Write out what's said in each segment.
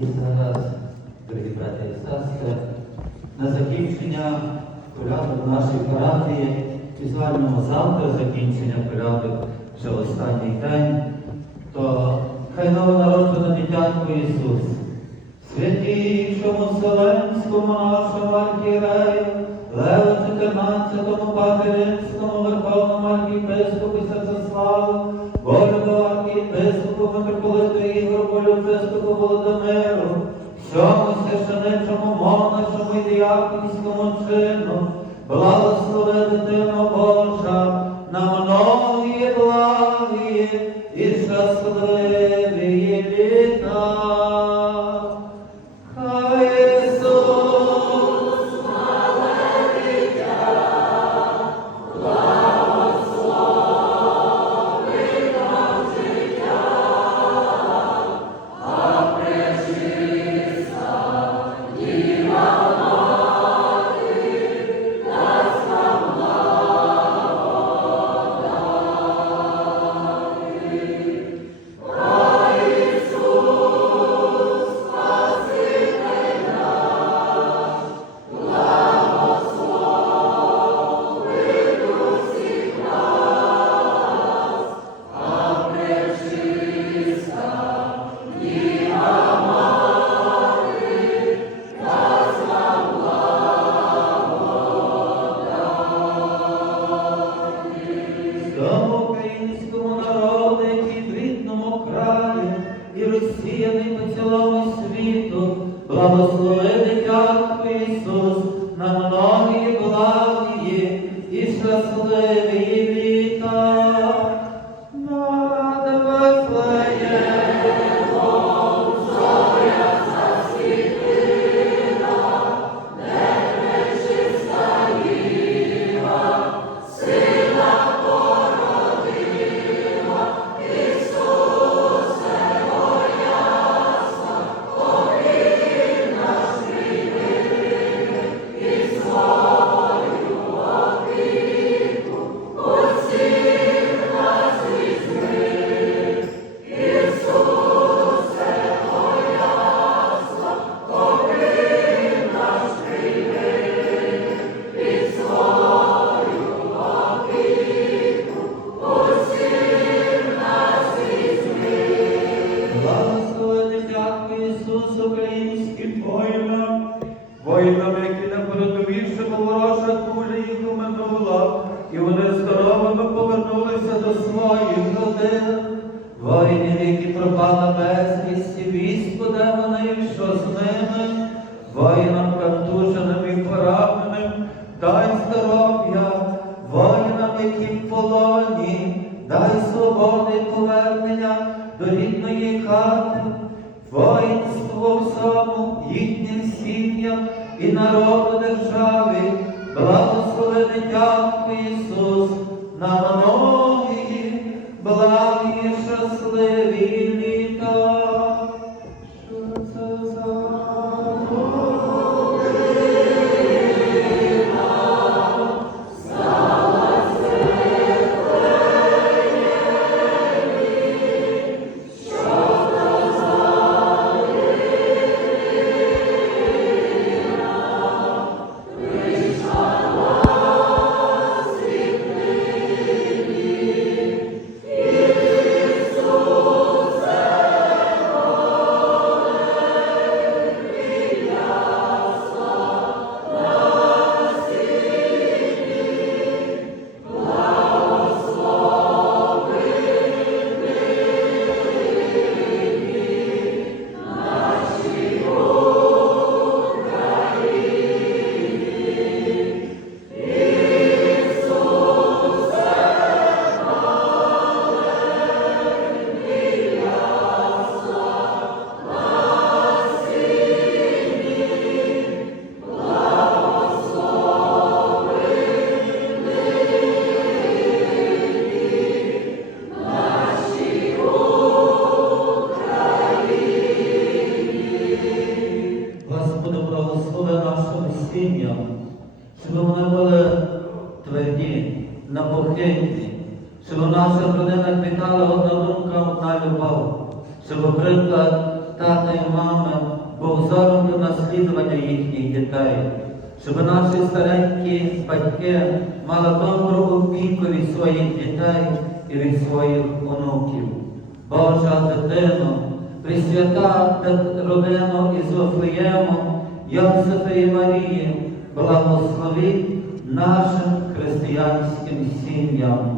І зараз, дорогі брати і сестри, на закінчення порядок нашої парафії, візуального завтра закінчення порядок вже останній день, то хай новонароджено дитятко Ісус, святійшому Вселенському нашому архірею, Леву 14, Патеринському, Верховному архіпископу Святославу, Божого архієпископу, митрополиту Ігору, Полюбистопу Володимиру, всьому священичому, монашому і діяконському чину, благослови дитину Божа, на многі благі і щасливі благослови дитятко Воїнів, ріки пропала безвісті, війську, своїх дітей і від своїх онуків. Божа дитино, присвята родину із Вифлеєму, Йосифа і Марії, благословіть нашим християнським сім'ям.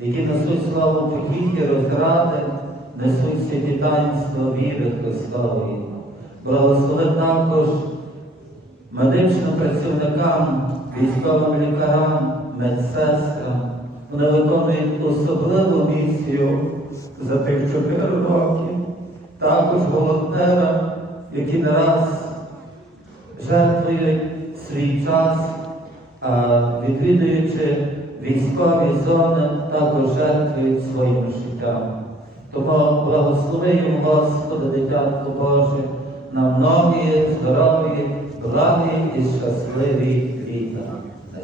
Які несуть славу потіхи, розради, несуть святітанство віри Христової. Благослови також медичним працівникам, військовим лікарям, медсестрам. Вони виконують особливу місію за тих чотири роки. Також волонтерам, які не раз жертвують свій час, відвідуючи військові зони, також жертвують своїм життям. Тому благословимо Господи, дитятко Боже, на многі здорові, благі і щасливі літа. На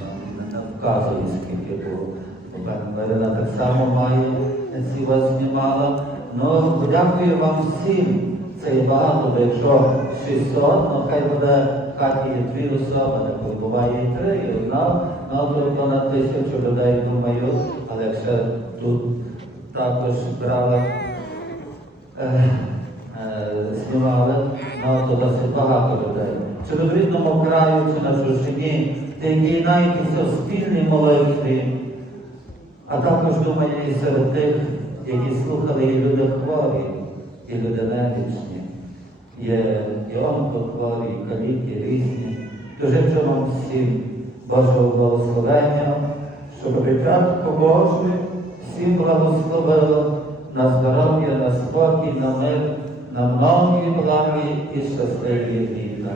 ну, не вказую, скільки було. Марина так само має, ці вас знімала. Ну, дякую вам всім. Це є багато, бо якщо 600, ну хай буде в хаті дві особи, не буває і три, і одна, ну то понад тисячу людей думаю, але якщо тут також брали, е, е, знімали, ну то досить багато людей. Чи в рідному краю, чи на чужині, де є навіть у спільній молитві, а також думаю і серед тих, які слухали і люди хворі, і люди немічні. Є і онкохворі, і каліки різні. Дуже вам всім Божого благословення, щоб Петрятко Божий всім благословило на здоров'я, на спокій, на мир, на многі благі і щасливі літа.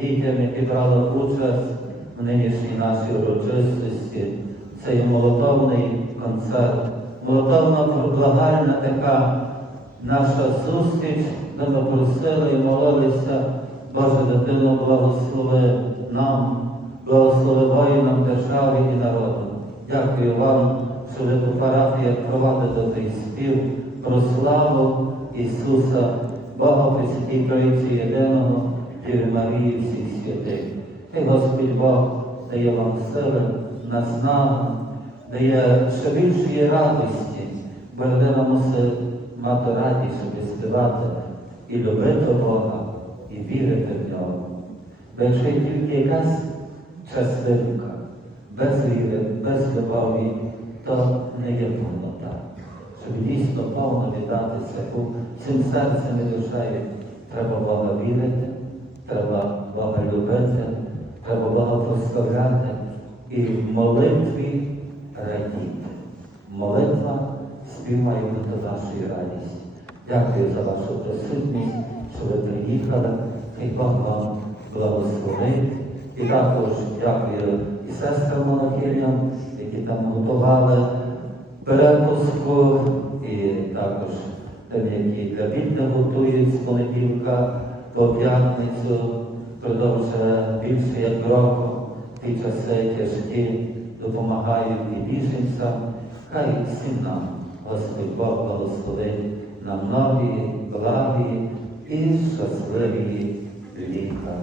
Дітям, які брали участь в нинішній нашій урочистості. Це є молотовний концерт, молотовна благальна така наша зустріч, де ми просили і молилися, Боже дитину, благослови нам, благослови воїнам держави і народу. Дякую вам, що ви у парафіях провадите той спів про славу Ісуса, Бога Пресвятій Троїці Єдиного, Діви Марії всіх святих. Хай Господь Бог дає вам сили, наснагу, дає ще більшої радості, бо людина мусить мати радість, щоб співати і любити Бога, і вірити в нього. Бо якщо тільки якась частинка, без віри, без любові, то не є повнота. Щоб дійсно повно віддатися всім серцем і душею, треба Бога вірити, треба Бога любити, треба Бога прославляти і в молитві радіти. Молитва спів має бути нашою радістю. Дякую за вашу присутність, що ви приїхали. І Бог вам благословить. І також дякую і сестрам монахиням, які там готували перепуску, і також тим, які для бідних готують з понеділка по п'ятницю, продовжує більше як року, ті часи тяжкі, допомагають і біженцям. Хай всім нам, Господь Бог благословить на нові, благі і щасливі літа.